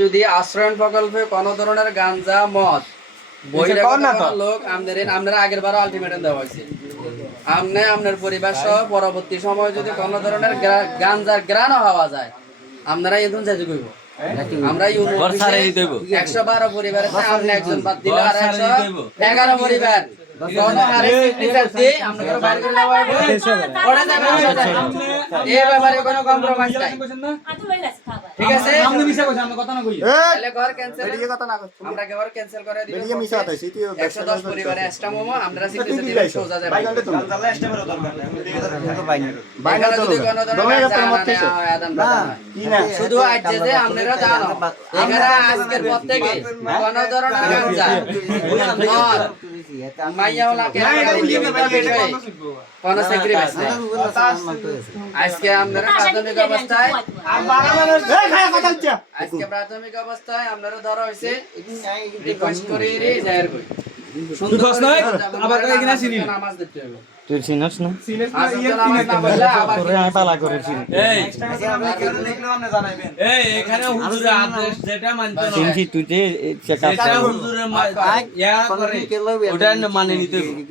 যদি আশ্রয়ণ প্রকল্পে কোন ধরনের গাঞ্জা মদ লোক আপনারা আগের বারও আলটিমেটাম দেওয়া হয়েছে, আপনি আপনার পরিবার সহ পরবর্তী সময় যদি কোন ধরনের গাঞ্জার গ্রানও হওয়া যায় আপনারা এখন যাইতে কইব। আমরা 112 পরিবারের আপনি একজন বাদ দিলে আর 111 পরিবার ঠিক আছে, আমরা ঘর ক্যান্সেল করে দিব 110 পরিবারে এক্সট্রা মোমো আমরা সিটিতে দিলে সোজা যাবে। শুধু আজ যে আপনারা জানো এখানে আজকের পর থেকে কোন ধরনের গাঞ্জা আজকে আপনারা প্রাথমিক অবস্থায় আপনারা ধরা হয়েছে রিকোয়েস্ট করে জাহের করি নামাজ দিতে হবে। তুই চিনস না এখানে হুজুরের আদেশ যেটা মানতে না চিনছি তুই যে সেটা হুজুরের ইয়া করে ওটা মানে নিতে হবে।